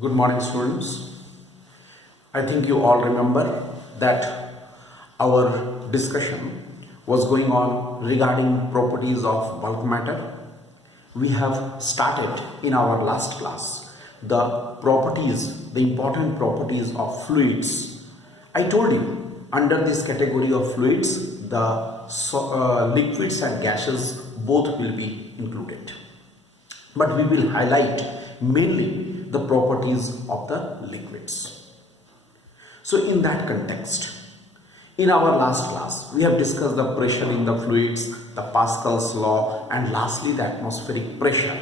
Good morning, students. I think you all remember that our discussion was going on regarding properties of bulk matter. We have started in our last class the important properties of fluids. I told you under this category of fluids, the liquids and gases both will be included. But we will highlight mainly the properties of the liquids. So in that context, in our last class, we have discussed the pressure in the fluids, the Pascal's law, and lastly the atmospheric pressure.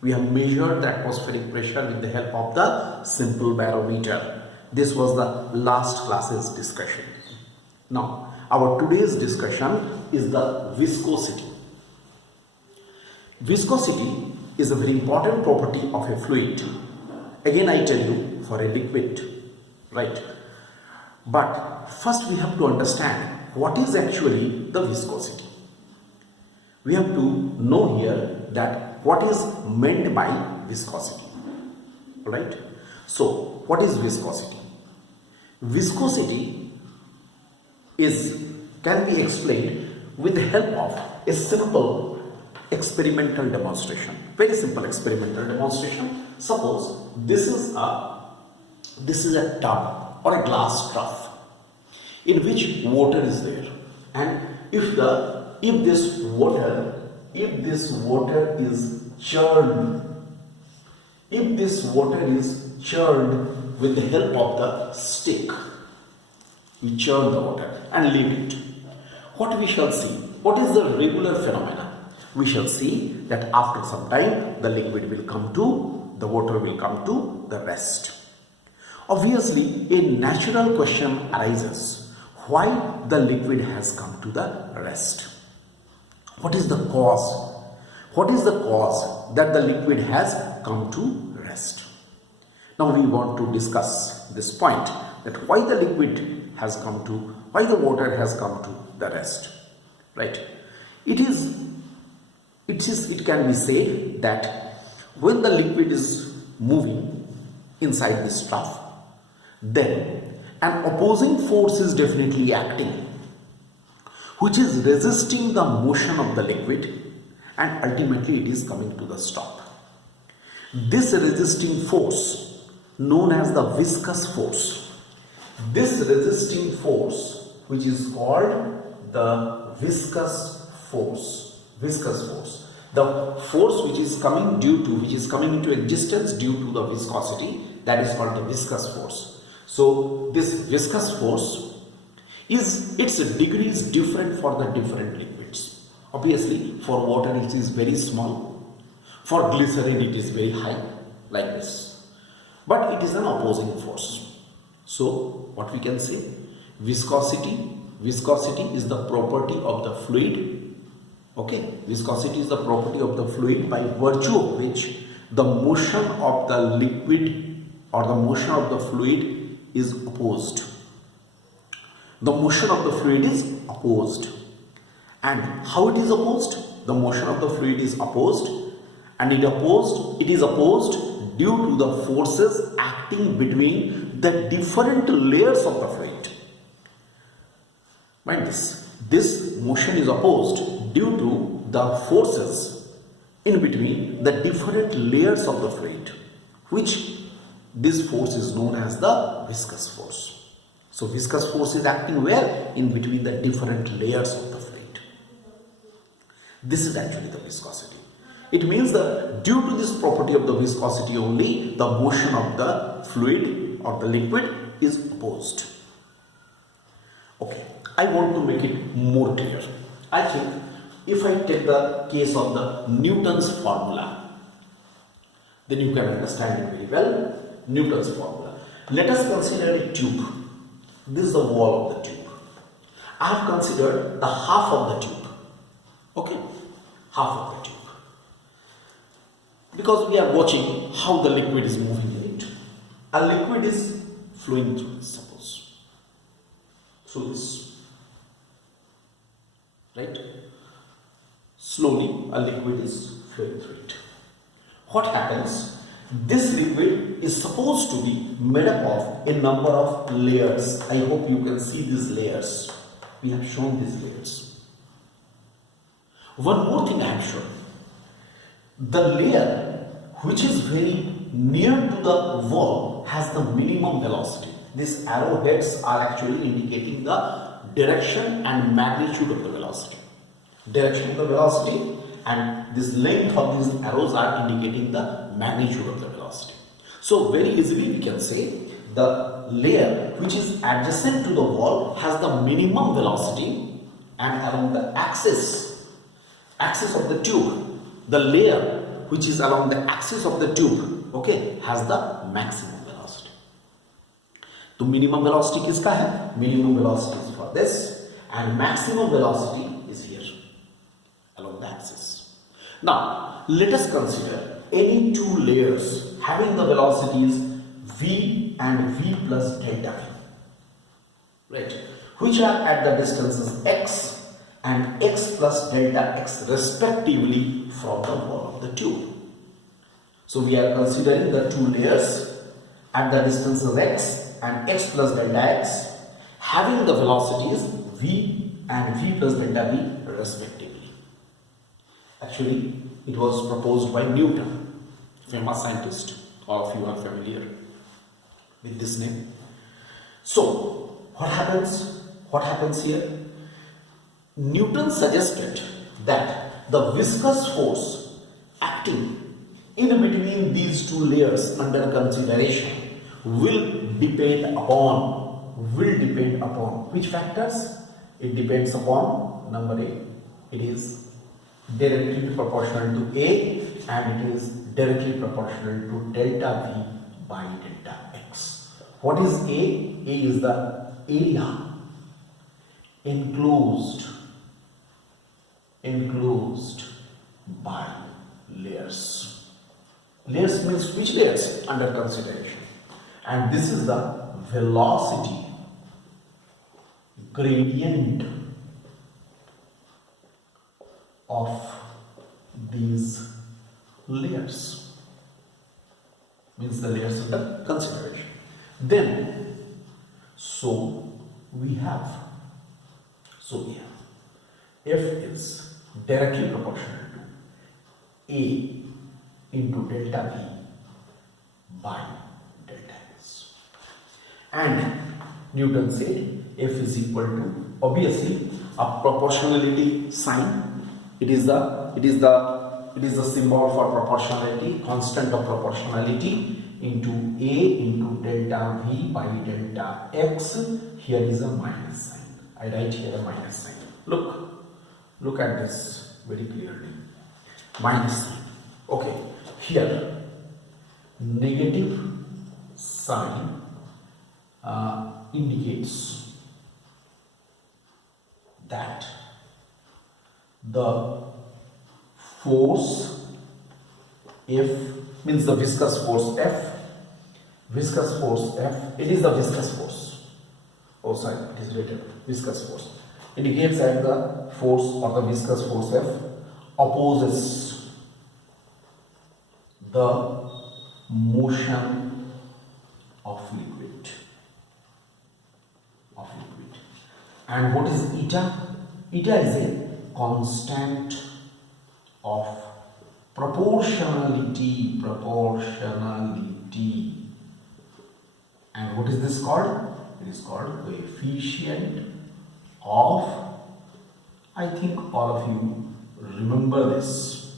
We have measured the atmospheric pressure with the help of the simple barometer. This was the last class's discussion. Now, our today's discussion is the viscosity. Viscosity is a very important property of a fluid. Again, I tell you, for a liquid, right? But first we have to understand what is actually the viscosity. We have to know here that what is meant by viscosity, right? So, what is viscosity? Viscosity can be explained with the help of a simple experimental demonstration. Very simple experimental demonstration. Suppose this is a tub or a glass trough in which water is there, and if this water is churned, with the help of the stick, we churn the water and leave it. What we shall see? What is the regular phenomena? We shall see that after some time the water will come to the rest. Obviously, a natural question arises: why the liquid has come to the rest? What is the cause? What is the cause that the liquid has come to rest? Now we want to discuss this point, that why the water has come to the rest, right? It can be said that when the liquid is moving inside this trough, then an opposing force is definitely acting, which is resisting the motion of the liquid, and ultimately it is coming to the stop. This resisting force, known as the viscous force, which is called the viscous force, the force which is coming into existence due to the viscosity, that is called the viscous force. So this viscous force its degree is different for the different liquids. Obviously, for water it is very small, for glycerin it is very high, like this, but it is an opposing force. So what we can say, viscosity is the property of the fluid. Okay, viscosity is the property of the fluid by virtue of which the motion of the liquid or the motion of the fluid is opposed. The motion of the fluid is opposed. And how it is opposed? The motion of the fluid is opposed, and it is opposed due to the forces acting between the different layers of the fluid. Mind this motion is opposed due to the forces in between the different layers of the fluid, which this force is known as the viscous force. So viscous force is acting where? In between the different layers of the fluid. This is actually the viscosity. It means that due to this property of the viscosity only, the motion of the fluid or the liquid is opposed. Okay, I want to make it more clear. I think if I take the case of the Newton's formula, then you can understand it very well. Newton's formula. Let us consider a tube. This is the wall of the tube. I have considered the half of the tube. Okay, half of the tube. Because we are watching how the liquid is moving in it. A liquid is flowing through this, suppose. Through this. Right? Slowly a liquid is flowing through it. What happens? This liquid is supposed to be made up of a number of layers. I hope you can see these layers. We have shown these layers. One more thing I have shown. The layer which is very near to the wall has the minimum velocity. These arrowheads are actually indicating the direction and magnitude of the velocity. Direction of the velocity and this length of these arrows are indicating the magnitude of the velocity. So very easily we can say the layer which is adjacent to the wall has the minimum velocity, and along the axis of the tube, the layer which is along the axis of the tube, okay, has the maximum velocity. तो minimum velocity किसका है? Minimum velocity is for this, and maximum velocity is here along the axis. Now let us consider any two layers having the velocities v and v plus delta v, right, which are at the distances x and x plus delta x respectively from the wall of the tube. So we are considering the two layers at the distances x and x plus delta x having the velocities v and v plus delta v respectively. Actually, it was proposed by Newton, famous scientist. All of you are familiar with this name. So what happens? What happens here? Newton suggested that the viscous force acting in between these two layers under consideration will depend upon which factors? It depends upon number A. It is directly proportional to A, and it is directly proportional to delta V by delta X. What is A? A is the area enclosed by layers. Layers means which layers under consideration, and this is the velocity gradient of these layers, means the layers under consideration. Then we have F is directly proportional to A into delta V by delta S, and Newton said F is equal to, obviously, a proportionality sign. It is the symbol for proportionality, constant of proportionality, into A into delta V by delta X. Here is a minus sign. I write here a minus sign. Look at this very clearly. Minus sign. Okay. Here, negative sign indicates that the force F, means the viscous force F. Viscous force F, it is the viscous force. Oh, sorry, it is written viscous force. Indicates that the force or the viscous force F opposes the motion of liquid. And what is eta? Eta is a constant of proportionality. And what is this called? It is called coefficient of, I think all of you remember this.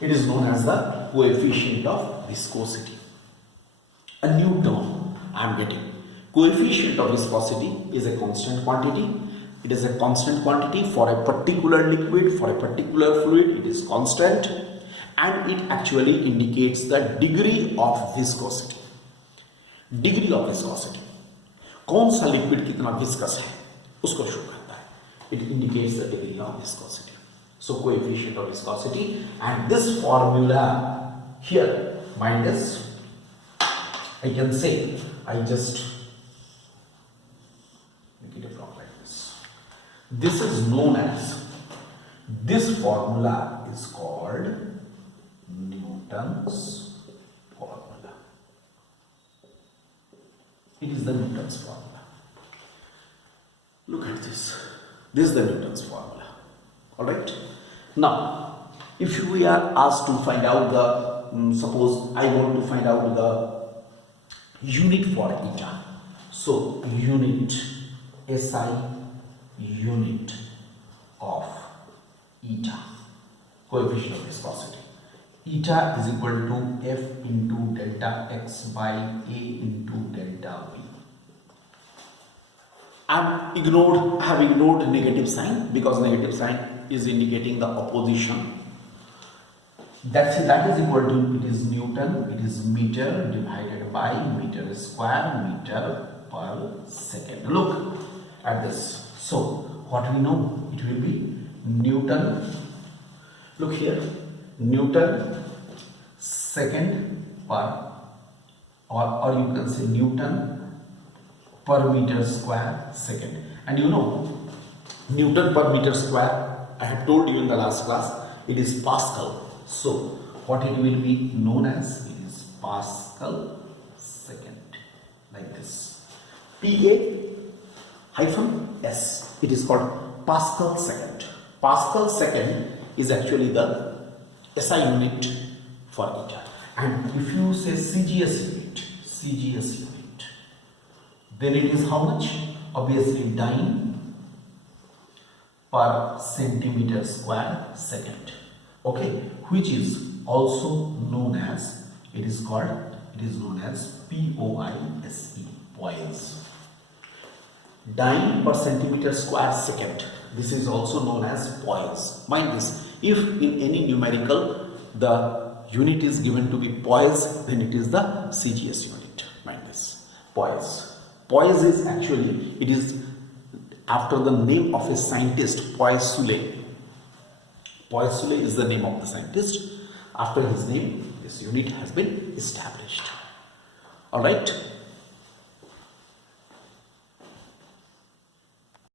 It is known as the coefficient of viscosity. A new term I am getting. Coefficient of viscosity is a constant quantity. It is a constant quantity for a particular liquid, for a particular fluid. It is constant, and it actually indicates the degree of viscosity. Degree of viscosity. कौन सा liquid कितना viscous है उसको show करता है. It indicates the degree of viscosity. So coefficient of viscosity, and this formula here, mind this, I can say, I just make it a problem like this. This is known as, this formula is called Newton's It is the Newton's formula. Look at this. This is the Newton's formula. Alright. Now, if we are asked to find out the, suppose I want to find out the unit for eta. So, unit, SI unit of eta, coefficient of viscosity. Eta is equal to F into delta X by A into delta V. I have ignored negative sign because negative sign is indicating the opposition. That is equal to, it is Newton, it is meter divided by meter square, meter per second. Look at this. So what we know, it will be Newton, look here, Newton second per, or you can say Newton per meter square second. And you know, Newton per meter square, I had told you in the last class, it is Pascal. So what it will be known as, it is Pascal second, like this. PA-S, it is called Pascal second. Pascal second is actually the SI unit for eta. And if you say CGS unit, then it is how much? Obviously dyne per centimeter square second. Okay, which is also known as, it is known as POISE, poise. Dyne per centimeter square second. This is also known as poise. Mind this, if in any numerical the unit is given to be poise, then it is the CGS unit. Mind this, poise. Poise is actually, it is after the name of a scientist, Poiseuille. Poiseuille is the name of the scientist. After his name, this unit has been established. Alright.